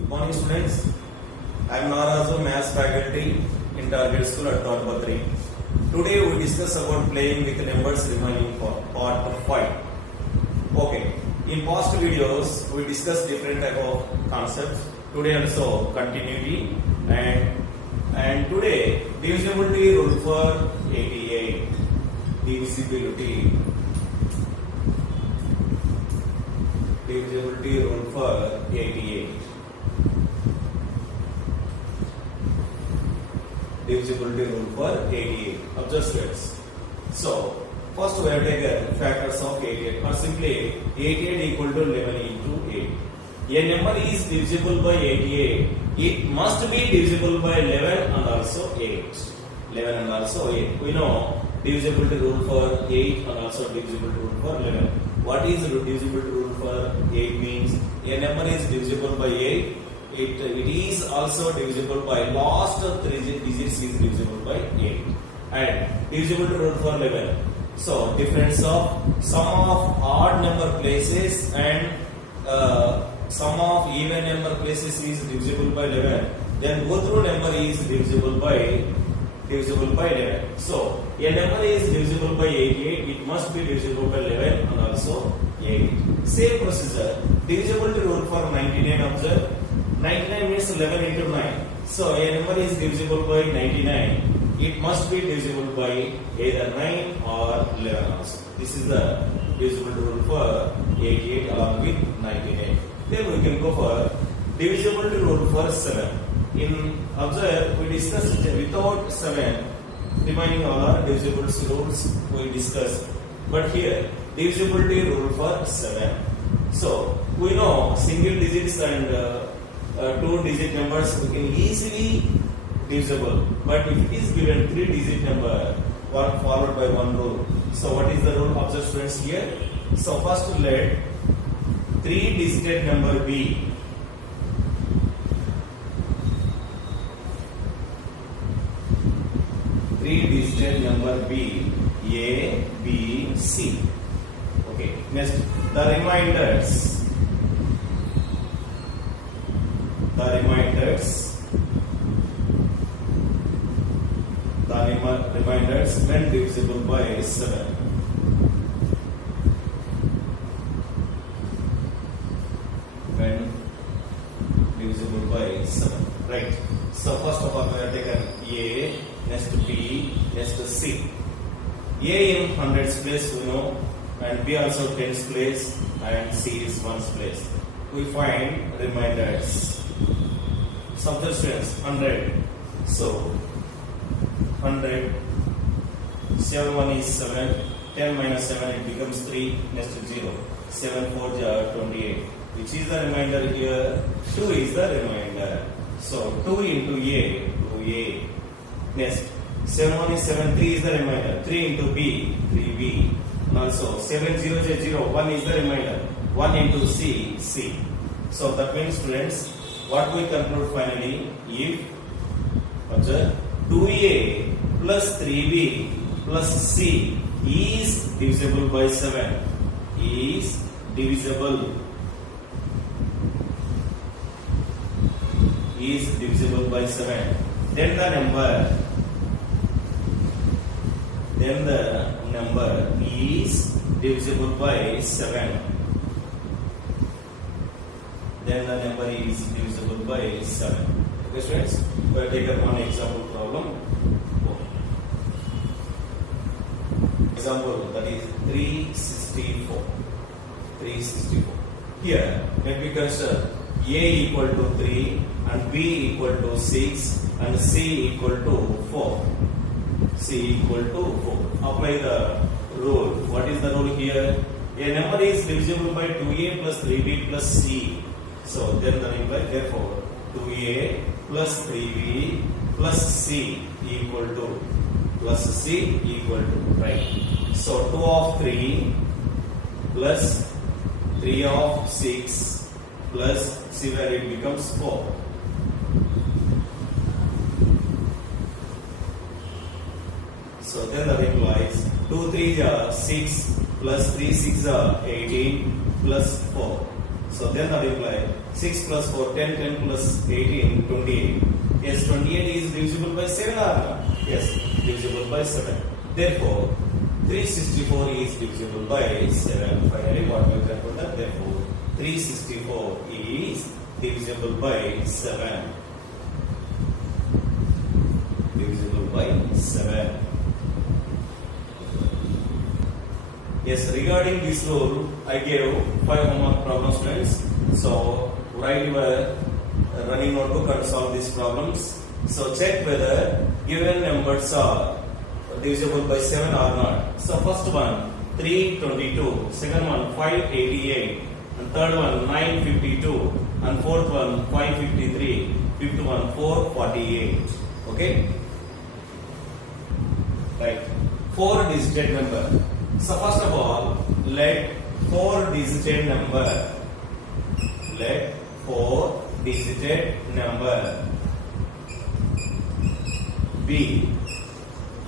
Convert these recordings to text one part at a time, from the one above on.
Good morning, students. I am Narazu, Maths faculty in Target School at Torbatri. Today we discuss about playing with numbers remaining for part 5. Okay. In past videos we discussed different type of concepts. Today also continuity and today divisibility rule for 88. Divisibility rule for 88. Divisibility rule for 88. Observe students. So, first we have taken factors of 88 or simply 88 equal to 11 into 8. A number is divisible by 88. It must be divisible by 11 and also 8. 11 and also 8. We know divisibility rule for 8 and also divisibility rule for 11. What is divisibility rule for 8 means? A number is divisible by 8. It is also divisible by last 3 digits is divisible by 8. And divisibility rule for 11. So difference of sum of odd number places and sum of even number places is divisible by 11. Then go through number is divisible by 11. So a number is divisible by 88. It must be divisible by 11 and also 8. Same procedure. Divisibility rule for 99. Observe. 99 means 11 into 9. So a number is divisible by 99. It must be divisible by either 9 or 11 also. This is the divisibility rule for 88 along with 99. Then we can go for divisibility rule for 7. In observe, we discussed without 7, remaining all are divisible rules we discussed. But here, divisibility rule for 7. So, we know single digits and 2-digit numbers we can easily divisible. But if it is given 3-digit number, one followed by one rule. So, what is the rule? Observe students here. So, first let 3-digit number be 3-digit number B, A, B, C. Okay. Next, the reminders when divisible by 7. When divisible by 7. Right. So first of all we have taken A, next B, next C. A in hundreds place we know, and B also tens place, and C is ones place. We find reminders. Substitutions 100. So 100. 7 1 is 7. 10 minus 7 it becomes 3. Next 0. 7 4 28. Which is the remainder here? 2 is the remainder. So 2 into A, 2A. Next 7 1 is 7. 3 is the remainder. 3 into B, 3B. And also 7 0 0. 1 is the remainder. 1 into C, C. So that means students, what we conclude finally, if observe 2A plus 3B plus C is divisible by 7, is divisible by 7, then the number is divisible by 7. Then the number is divisible by 7. Okay, students, we will take up one example problem. Example, that is 364. Here, let me consider A equal to 3 and B equal to 6 and C equal to 4. Apply the rule. What is the rule here? A number is divisible by 2A plus 3B plus C. So then the number, therefore 2A plus 3B plus C equal to right. So 2 of 3 plus 3 of 6 plus C value becomes 4. So then the reply is 2 3 are 6 plus 3 6 are 18 plus 4. So then that implies 6 plus 4, 10, 10 plus 18, 28. Yes, 28 is divisible by 7 or not? Yes, divisible by 7. Therefore, 364 is divisible by 7. Finally, what we can put that? Therefore, 364 is divisible by 7. Divisible by 7. Yes, regarding this rule, I gave 5 homework problems, friends. So, write your running notebook and solve these problems. So, check whether given numbers are divisible by 7 or not. So, first one 322, second one 588, and third one 952, and fourth one 553, fifth one 448. Okay? Right. 4-digit number. So first of all, let 4-digit number be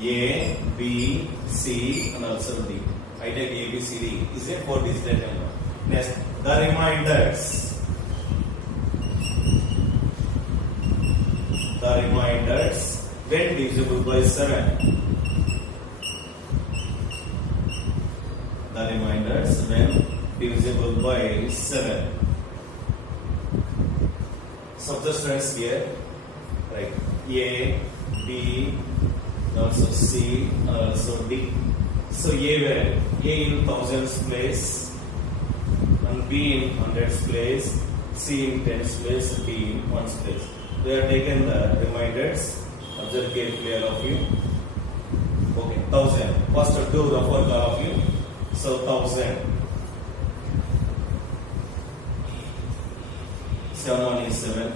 A, B, C and also D. I take A, B, C, D is a 4-digit number. Next, the reminders when divisible by 7. The reminders when divisible by 7. Substituents here, right? A, B, also C, also D. So A in thousands place, and B in hundreds place, C in tens place, D in ones place. We have taken the reminders. Observe carefully, all of you. Okay, 1000. First do rough work, all of you. So 1000. 7 1 is 7.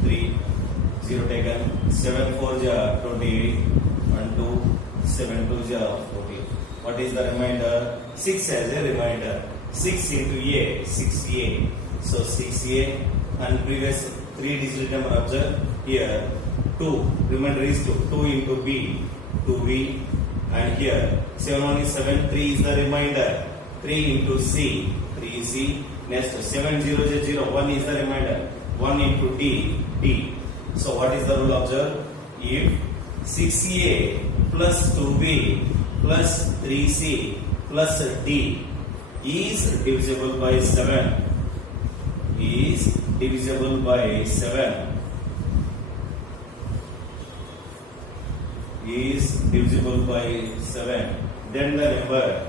3 0 taken. 7 4 ja 28. And 2 7 2 ja 40. What is the remainder? 6 as a remainder. 6 into A, 6A. So 6A and previous 3-digit number observe here 2. Remainder is 2. 2 into B, 2B. And here 7 1 is 7, 3 is the remainder. 3 into C, 3C. Next 7 0 is 0, 1 is the remainder. 1 into D, D. So what is the rule? Observe. If 6A plus 2B plus 3C plus D is divisible by 7, is divisible by 7, is divisible by 7, then the number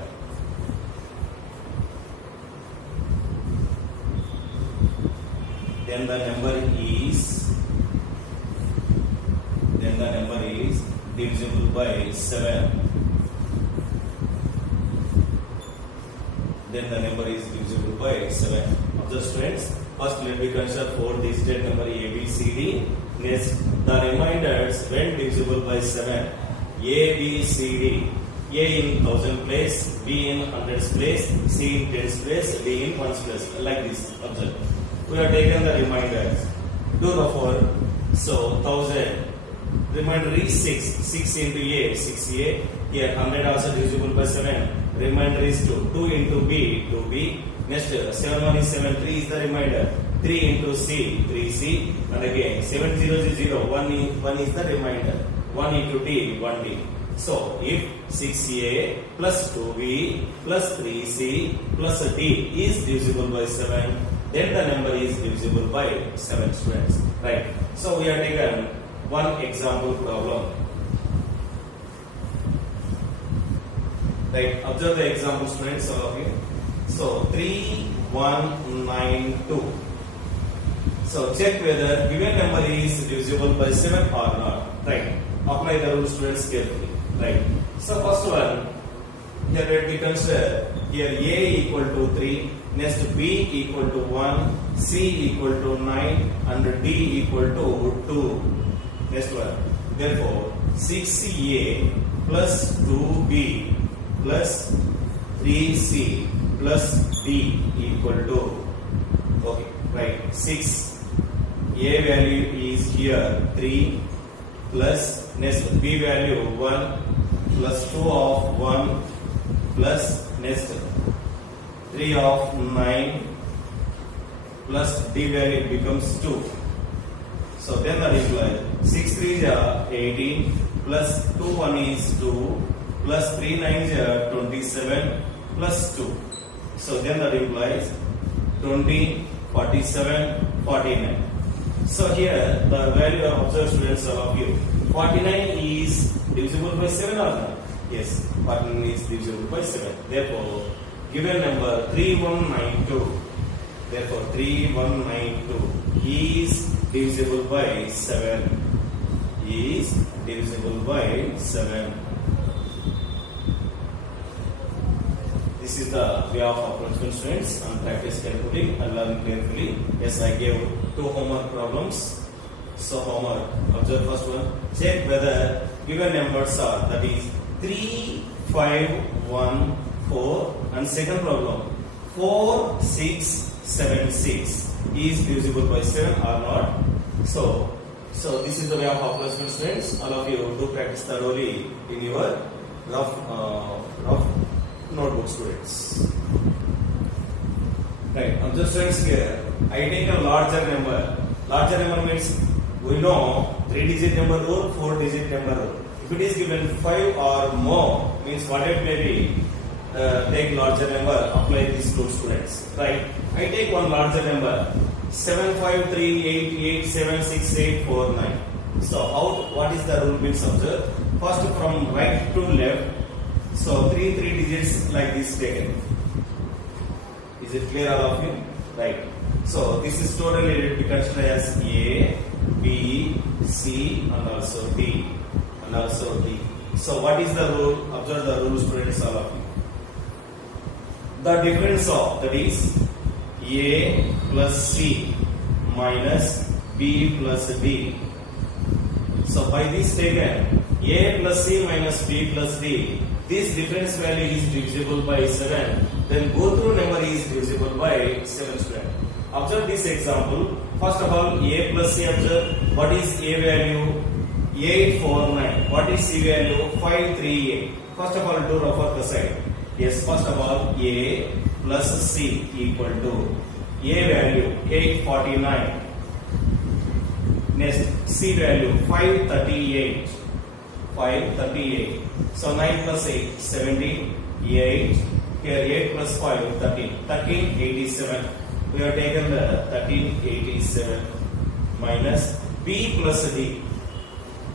is divisible by 7. Then the number is divisible by 7. Observe students. First let me consider 4-digit number A, B, C, D. Next, the reminders when divisible by 7. A, B, C, D. A in 1000 place, B in hundreds place, C in tens place, D in ones place. Like this. Observe. We have taken the reminders. Do the 4. So 1000. Remainder is 6. 6 into A, 6A. Here 100 also divisible by 7. Remainder is 2. 2 into B, 2B. Next 7 1 is 7. 3 is the remainder. 3 into C, 3C. And again 7 0 is 0. 1 is the remainder. 1 into D, 1D. So if 6A plus 2B plus 3C plus D is divisible by 7, then the number is divisible by 7, students. Right. So we have taken one example problem. Right. Observe the example, students, all of you. So 3192. So check whether given number is divisible by 7 or not. Right. Apply the rule, students, carefully. Right. So first one, here let me consider here A equal to 3, next B equal to 1, C equal to 9, and D equal to 2. Next one. Therefore, 6A plus 2B plus 3C plus D equal to, okay, right, 6. A value is here 3 plus next B value 1 plus 2 of 1 plus next 3 of 9 plus d value becomes 2. So then that implies 6 3s are 18 plus 2 1 is 2 plus 3 9s are 27 plus 2. So then that implies 20, 47, 49. So here the value of observed students all of you. 49 is divisible by 7 or not? Yes, 49 is divisible by 7. Therefore, given number 3192. Therefore, 3192 is divisible by 7. Is divisible by 7. This is the way of approaching students and practice carefully and learn carefully. Yes, I gave 2 homework problems. So homework, observe first one. Check whether given numbers are, that is 3, 5, 1, 4, and second problem 4, 6, 7, 6 is divisible by 7 or not. So this is the way of approaching students. All of you do practice thoroughly in your rough notebook, students. Right, observe students here. I take a larger number. Larger number means we know 3-digit number rule, 4-digit number rule. If it is given 5 or more, means what it may be, take larger number, apply this to students. Right? I take one larger number, 75388876849. So what is the rule means observe? First from right to left. So 3 digits like this taken. Is it clear all of you? Right. So this is totally let be considered as A, B, C and also D and also D. So what is the rule? Observe the rule, students, all of you. The difference of, that is A plus C minus B plus D. So by this taken, A plus C minus B plus D, this difference value is divisible by 7, then go through number is divisible by 7 square. Observe this example. First of all, A plus C, observe what is A value? 849. What is C value? 538. First of all, do refer the side. Yes, first of all, A plus C equal to A value 849. Next, C value 538. 538. So 9 plus 8, 17. 8. Here 8 plus 5, 13. 1387. We have taken the 1387 minus B plus D.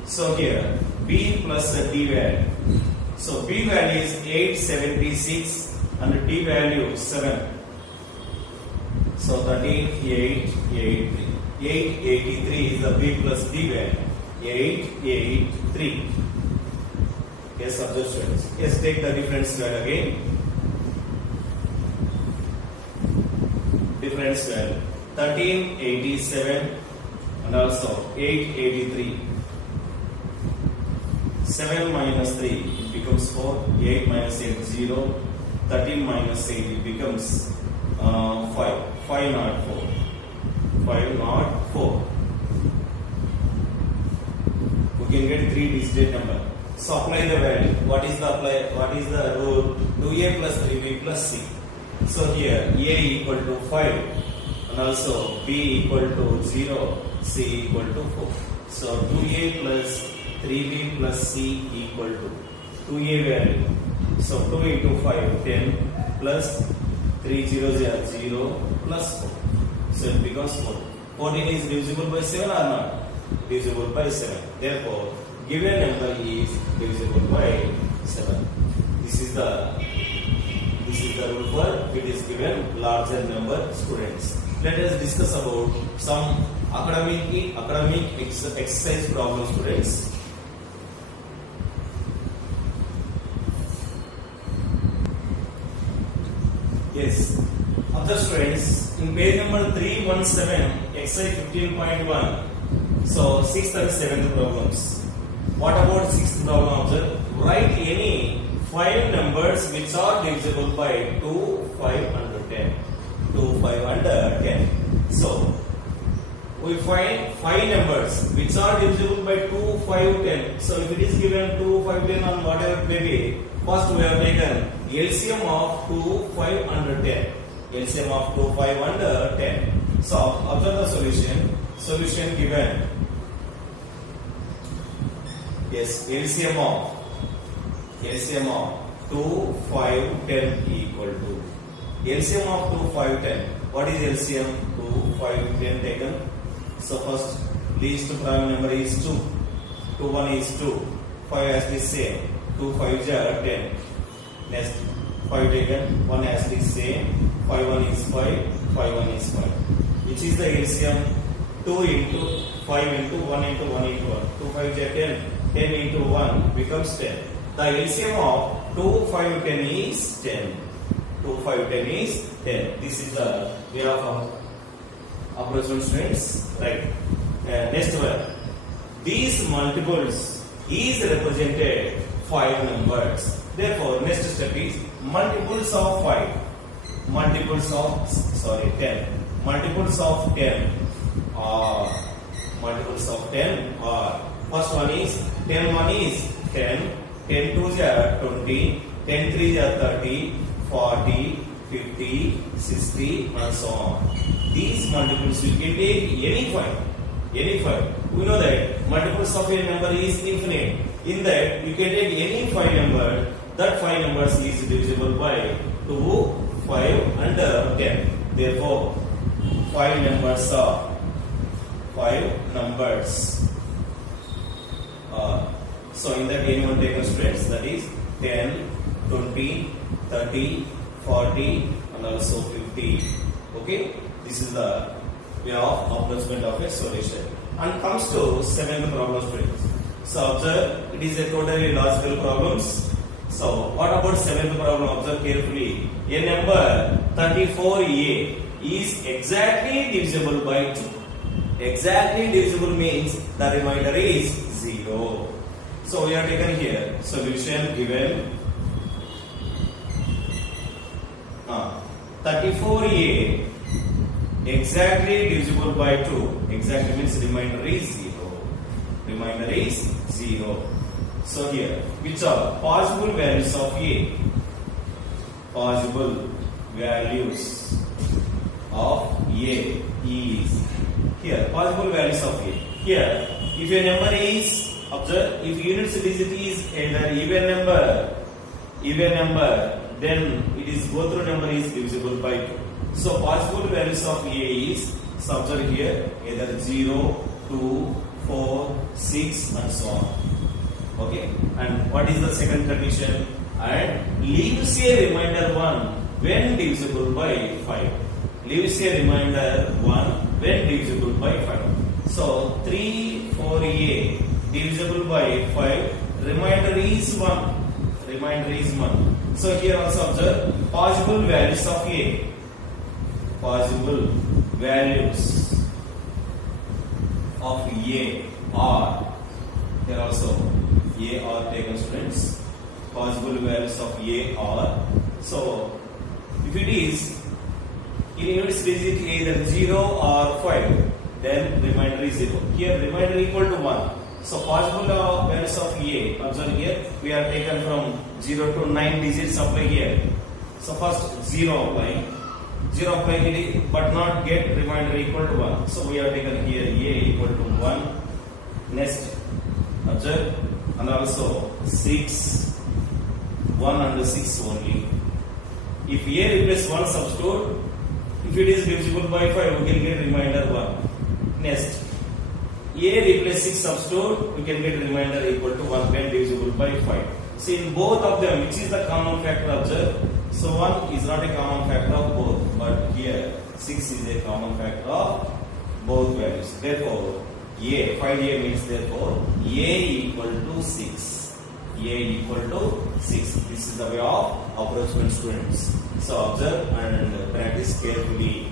So here B plus D value. So B value is 876 and D value 7. So 13883. 883 is the B plus D value. 883. Yes, observe students. Yes, take the difference value again. Difference value 1387 and also 883. 7 minus 3 it becomes 4. 8 minus 8 0. 13 minus 8 it becomes 5. 5 not 4. 5 not 4. We can get 3-digit number. So apply the value. What is the rule? 2A plus 3B plus C. So here A equal to 5 and also B equal to 0, C equal to 4. So 2A plus 3B plus C equal to 2A value. So 2 into 5, 10 plus 3 zeros are 0 plus 4. So it becomes 4. 14 is divisible by 7 or not? Divisible by 7. Therefore, given number is divisible by 7. This is the rule for if it is given larger number students. Let us discuss about some academic exercise problem, students. Yes. Other students, in page number 317, exercise 15.1. So 6th and 7th problems. What about 6th problem? Observe. Write any 5 numbers which are divisible by 2, 5 and 10. 2, 5 and 10. So we find 5 numbers which are divisible by 2, 5, 10. So if it is given 2, 5, 10 and whatever it may be, first we have taken LCM of 2, 5 and 10. LCM of 2, 5 and 10. So observe the solution. Solution given. Yes, LCM of 2, 5, 10 equal to LCM of 2, 5, 10. What is LCM? 2, 5, 10 taken. So first least prime number is 2. 2, 1 is 2. 5 has the same. 2, 5 are 10. Next 5 taken. 1 has the same. 5, 1 is 5. 5, 1 is 5. Which is the LCM? 2 into 5 into 1 into 1 into 1. 2, 5 are 10. 10 into 1 becomes 10. The LCM of 2, 5, 10 is 10. 2, 5, 10 is 10. This is the way of approaching students. Right. Next one. These multiples is represented 5 numbers. Therefore, next step is multiples of 5. 10. Multiples of 10 are first one is 10 1 is 10, 10 2s are 20, 10 3s are 30, 40, 50, 60 and so on. These multiples you can take any 5. We know that multiples of a number is infinite. In that you can take any 5 number. That 5 numbers is divisible by 2, 5 and 10. Therefore 5 numbers are so in that anyone take a students, that is 10, 20, 30, 40 and also 50. Okay, this is the way of approachment of a solution. And comes to seventh problem students. So observe, it is a totally logical problems. So what about seventh problem? Observe carefully. A number 34a is exactly divisible by 2. Exactly divisible means the remainder is 0. So we have taken here solution given 34a exactly divisible by 2. Exactly means remainder is 0. So here, which are possible values of a? Possible values of a is here. Possible values of a. Here, if a number is, observe, if units digit is either even number, then it is both row number is divisible by 2. So possible values of a is, so observe here, either 0, 2, 4, 6 and so on. Okay, and what is the second condition? And leaves a remainder 1 when divisible by 5. Leaves a remainder 1 when divisible by 5. So 3, 4a divisible by 5, remainder is 1. So here also observe possible values of a. Possible values of a are, here also a are taken students. Possible values of a are, so if it is in units digit either 0 or 5, then remainder is 0. Here remainder equal to 1. So possible values of a, observe here we have taken from 0 to 9 digits apply here. So first 0 apply it, but not get remainder equal to 1. So we have taken here a equal to 1. Next observe, and also 6, 1 and 6 only. If a replace 1 substitute, if it is divisible by 5, we can get remainder 1. Next, a replace 6 substitute, we can get remainder equal to 1 when divisible by 5. So in both of them, which is the common factor? Observe. So 1 is not a common factor of both, but here 6 is a common factor of both values. Therefore, a, find a means therefore a equal to 6. A equal to 6. This is the way of approachment students. So observe and practice carefully.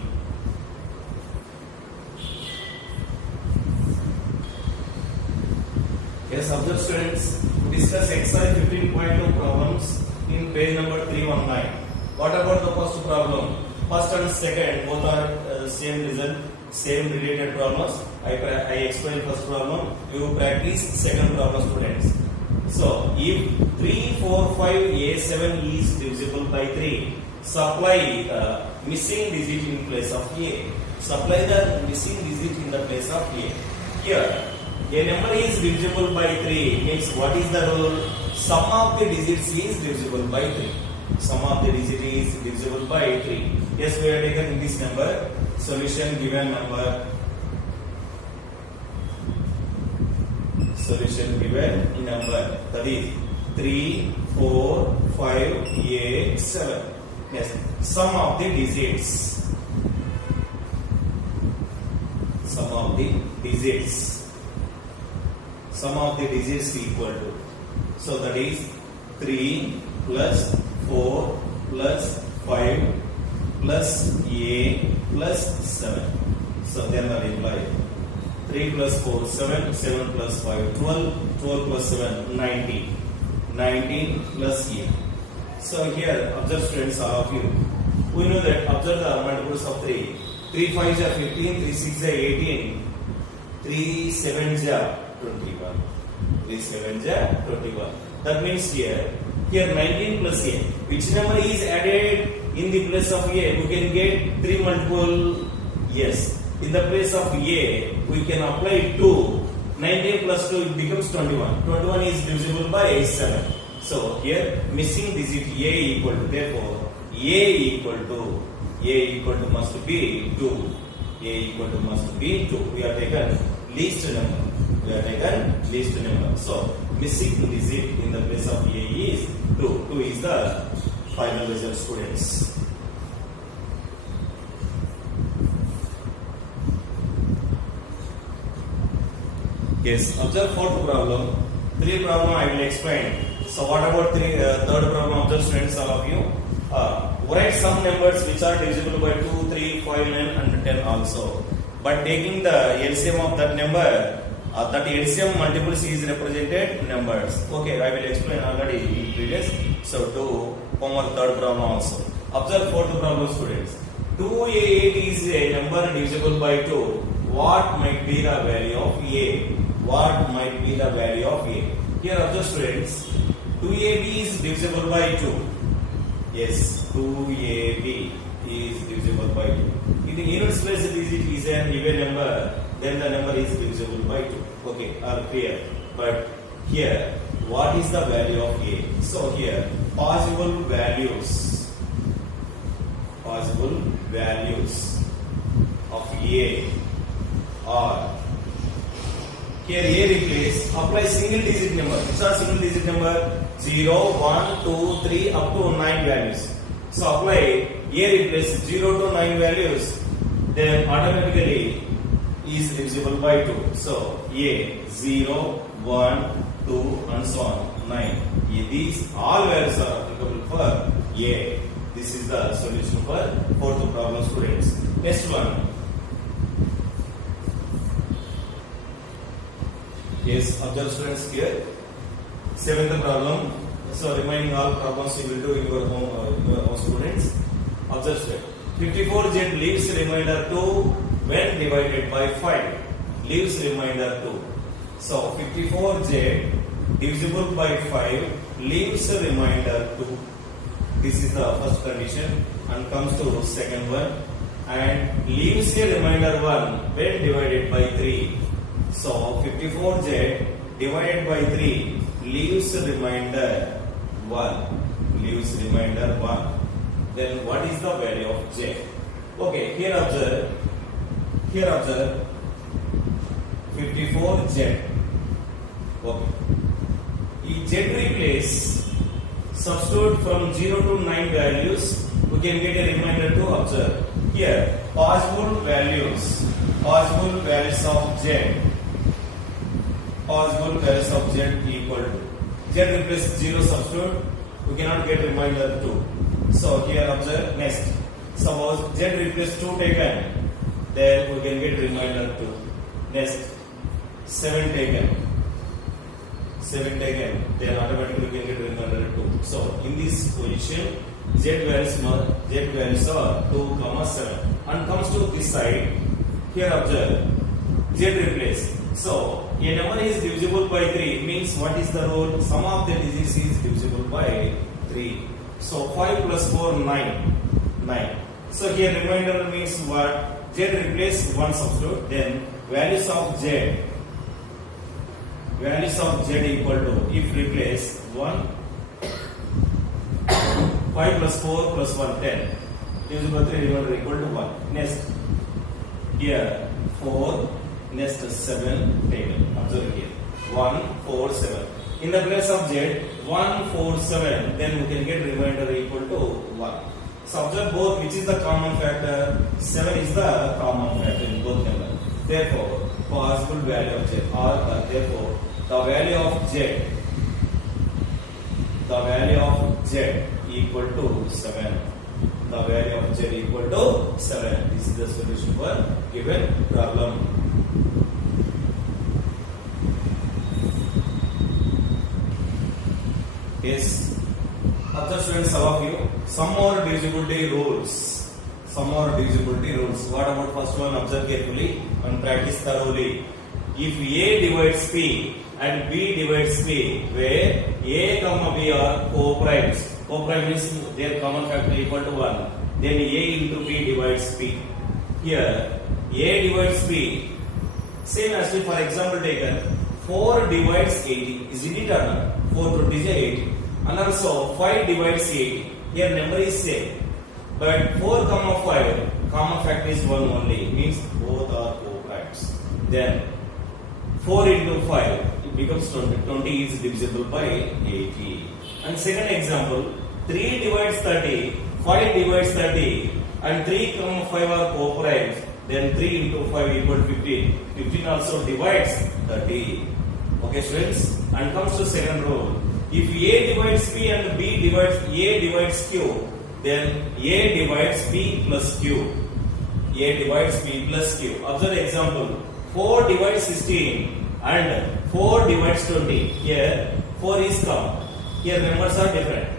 Yes, observe students. Discuss exercise 15.2 problems in page number 319. What about the first problem? First and second both are same result, same related problems. I explain first problem. You practice second problem, students. So if 3, 4, 5, A7 is divisible by 3, supply the missing digit in place of A. Supply the missing digit in the place of A. Here, a number is divisible by 3 means what is the rule? Sum of the digits is divisible by 3. Sum of the digit is divisible by 3. Yes, we have taken this number. Solution given number. Solution given number. That is 3, 4, 5, 8, 7. Yes, sum of the digits. Sum of the digits. Sum of the digits equal to. So that is 3 plus 4 plus 5 plus 8 plus 7. So then the reply 3 plus 4 7, 7 plus 5 12, 12 plus 7 19, 19 plus 8. So here observe students, all of you. We know that observe the multiples of 3. 3 5s are 15, 3 6s are 18, 3 7s are 21. 3 7s are 21. That means here 19 plus A. Which number is added in the place of A? We can get 3 multiple. Yes. In the place of A, we can apply 2. 19 plus 2 it becomes 21. 21 is divisible by 7. So here missing digit A equal to, therefore A equal to must be 2. A equal to must be 2. We have taken least number. So missing digit in the place of A is 2. 2 is the final result, students. Yes, observe fourth problem. 3 problem I will explain. So what about third problem? Observe students, all of you. Write some numbers which are divisible by 2, 3, 5, 9 and 10 also. But taking the LCM of that number, that LCM multiples is represented numbers. Okay, I will explain already in previous. So do homework third problem also. Observe fourth problem, students. 2A8 is a number divisible by 2. What might be the value of A? What might be the value of A? Here observe students. 2AB is divisible by 2. Yes, 2AB is divisible by 2. If the unit place digit is an even number, then the number is divisible by 2. Okay, are clear? But here, what is the value of A? So here, possible values of A are, here A replace, apply single digit number. Which are single digit number? 0, 1, 2, 3 up to 9 values. So apply A replace 0 to 9 values, then automatically is divisible by 2. So A 0, 1, 2 and so on 9. These all values are applicable for A. This is the solution for fourth problem, students. Next one. Yes, observe students here. Seventh problem. So remaining all problems you will do in your home, students. Observe students. 54Z leaves remainder 2 when divided by 5. Leaves remainder 2. So 54Z divisible by 5 leaves remainder 2. This is the first condition, and comes to second one, and leaves a remainder 1 when divided by 3. So 54Z divided by 3 leaves remainder 1. Leaves remainder 1. Then what is the value of Z? Okay, here observe 54Z. Okay. If Z replace, substitute from 0 to 9 values, we can get a remainder to observe. Here, possible values of Z. Possible values of Z equal to, Z replace 0 substitute, we cannot get remainder 2. So here observe next. Suppose Z replace 2 taken, then we can get remainder 2. Next, 7 taken, then automatically we can get remainder 2. So in this position, Z values are 2, 7. And comes to this side, here observe Z replace. So a number is divisible by 3 means what is the rule? Sum of the digits is divisible by 3. So 5 plus 4, 9. So here remainder means what? Z replace 1 substitute, then values of Z equal to, if replace 1, 5 plus 4 plus 1, 10. Divisible by 3 remainder equal to 1. Next, here 4, next 7 table. Observe here 1, 4, 7. In the place of Z, 1, 4, 7, then we can get remainder equal to 1. So observe both, which is the common factor? 7 is the common factor in both numbers. Therefore, possible value of Z, or therefore, the value of Z equal to 7. The value of Z equal to 7. This is the solution for given problem. Yes. Observe students, some of you, some more divisibility rules. What about first one? Observe carefully and practice thoroughly. If A divides P and B divides P, where A comma B are co-primes means their common factor equal to 1, then A into B divides P. Here A divides P, same as if, for example taken, 4 divides 80, isn't it or not? 4 20 is 80, and also 5 divides 80. Here number is same, but 4 comma 5 common factor is 1 only, means both are co-primes. Then 4 into 5, it becomes 20. 20 is divisible by 80. And second example, 3 divides 30, 5 divides 30, and 3 comma 5 are co-primes. Then 3 into 5 equal to 15. 15 also divides 30. Okay, students? And comes to second rule. If A divides P and B divides A divides Q, then A divides P plus Q. A divides P plus Q. Observe example. 4 divides 16 and 4 divides 20. Here 4 is common. Here numbers are different.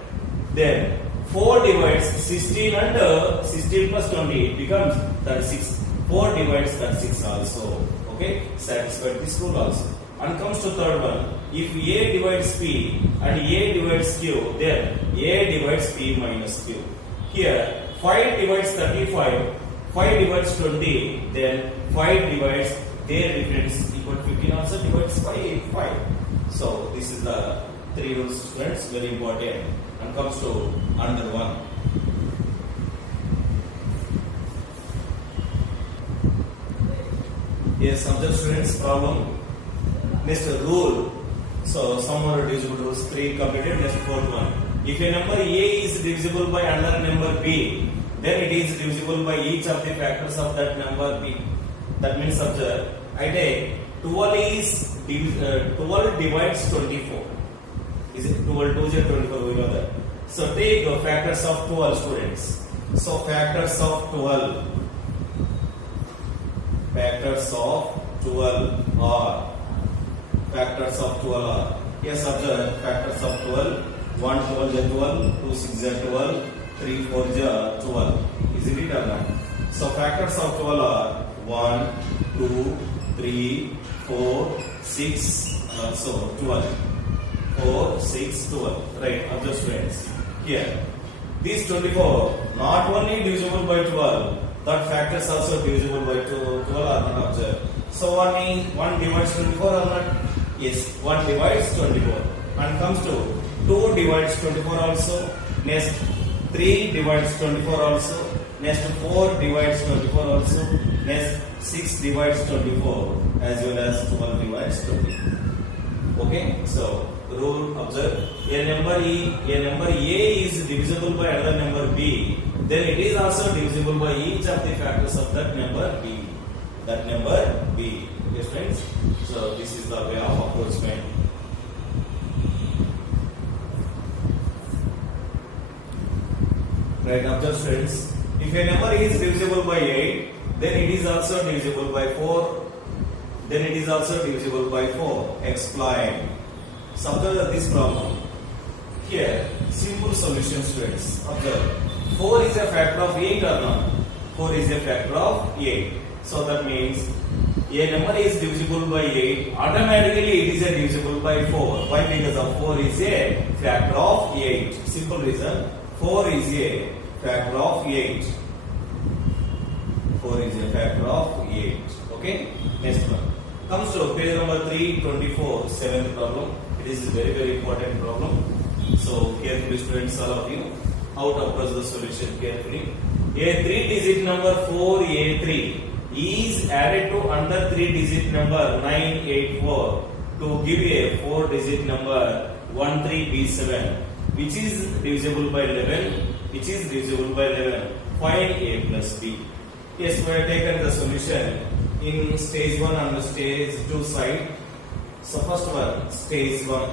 Then 4 divides 16 and 16 plus 20, it becomes 36. 4 divides 36 also. Okay, satisfied this rule also. And comes to third one. If A divides P and A divides Q, then A divides P minus Q. Here 5 divides 35, 5 divides 20, then 5 divides their difference equal to 15 also divides by 5. So this is the 3 rules, students, very important. And comes to another one. Yes, observe students, problem. Next rule. So some more divisible rules, 3 completed, next fourth one. If a number A is divisible by another number B, then it is divisible by each of the factors of that number B. That means, observe, I take 12 divides 24. Is it 12 2 is 24? We know that. So take factors of 12, students. So factors of 12 are yes, observe factors of 12. 1 12 is 12, 2 6 is 12, 3 4 is 12. Isn't it or not? So factors of 12 are 1, 2, 3, 4, 6, so 12. 4, 6, 12. Right, observe students. Here, these 24 not only divisible by 12, that factors also divisible by 12 are not observed. So 1 divides 24 or not? Yes, 1 divides 24. And comes to 2 divides 24 also. Next 3 divides 24 also. Next 4 divides 24 also. Next 6 divides 24 as well as 12 divides 20. Okay, so rule, observe, a number A is divisible by another number B, then it is also divisible by each of the factors of that number B. Yes, friends. So this is the way of approachment. Right, observe friends. If a number is divisible by 8, then it is also divisible by 4. Then it is also divisible by 4. Explain. So observe this problem. Here, simple solution, students. Observe. 4 is a factor of 8 or not? 4 is a factor of 8. So that means a number is divisible by 8. Automatically it is a divisible by 4. Why? Because of 4 is a factor of 8. Simple reason. 4 is a factor of 8. 4 is a factor of 8. Okay. Next one. Comes to page number 324, seventh problem. It is a very important problem. So carefully students, all of you, how to approach the solution carefully. A 3-digit number 4A3 is added to another 3-digit number 984 to give a 4-digit number 13B7, which is divisible by 11. Which is divisible by 11. Find A plus B. Yes, we have taken the solution in stage 1 and stage 2 side. So first one, stage 1,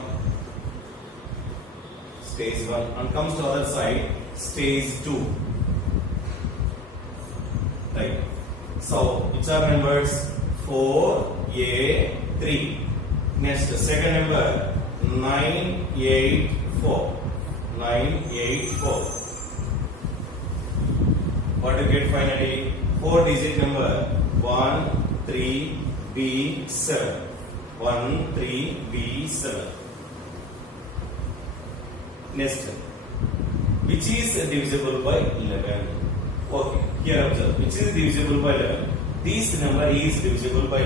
and comes to other side, stage 2. Right. So which are numbers? 4A3. Next, second number 984. 984. What do you get finally? 4-digit number 13B7. 13B7. Next, which is divisible by 11? Okay, here observe. Which is divisible by 11? This number is divisible by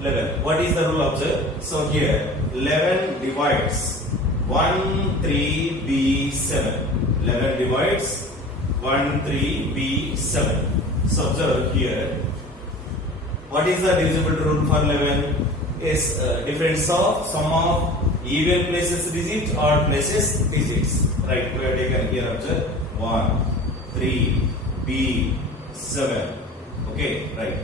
11. What is the rule? Observe. So here 11 divides 13B7. 11 divides 13B7. So observe here. What is the divisible rule for 11? Is difference of sum of even places digits or places digits. Right. We have taken here observe 1, 3, B7. Okay. Right.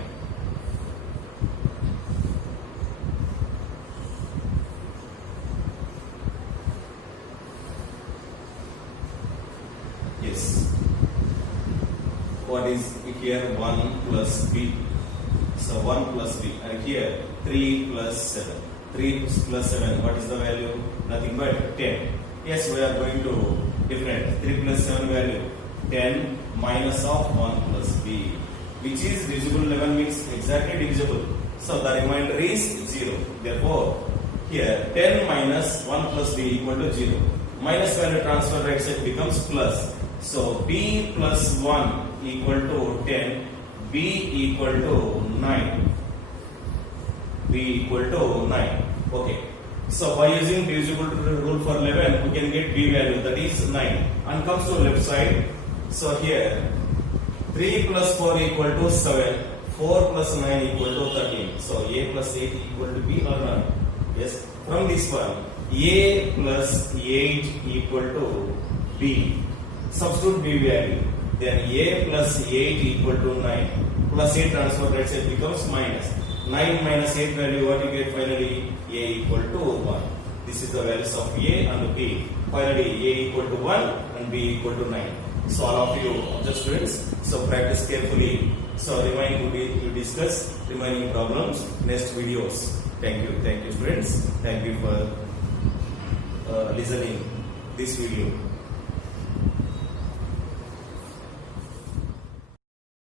Yes. What is here? 1 plus B. So 1 plus B. And here 3 plus 7. 3 plus 7. What is the value? Nothing but 10. Yes, we are going to different. 3 plus 7 value 10 minus of 1 plus B. Which is divisible 11 means exactly divisible. So the remainder is 0. Therefore, here 10 minus 1 plus B equal to 0. Minus value transfer right side becomes plus. So B plus 1 equal to 10. B equal to 9. B equal to 9. Okay. So by using divisible rule for 11, we can get B value, that is 9. And comes to left side. So here 3 plus 4 equal to 7. 4 plus 9 equal to 13. So A plus 8 equal to B or not? Yes. From this one, A plus 8 equal to B. Substitute B value. Then A plus 8 equal to 9. Plus 8 transfer right side becomes minus. 9 minus 8 value, what you get finally? A equal to 1. This is the values of A and B. Finally, A equal to 1 and B equal to 9. So all of you, the students, so practice carefully. So remaining we discuss remaining problems next videos. Thank you students. Thank you for listening this video.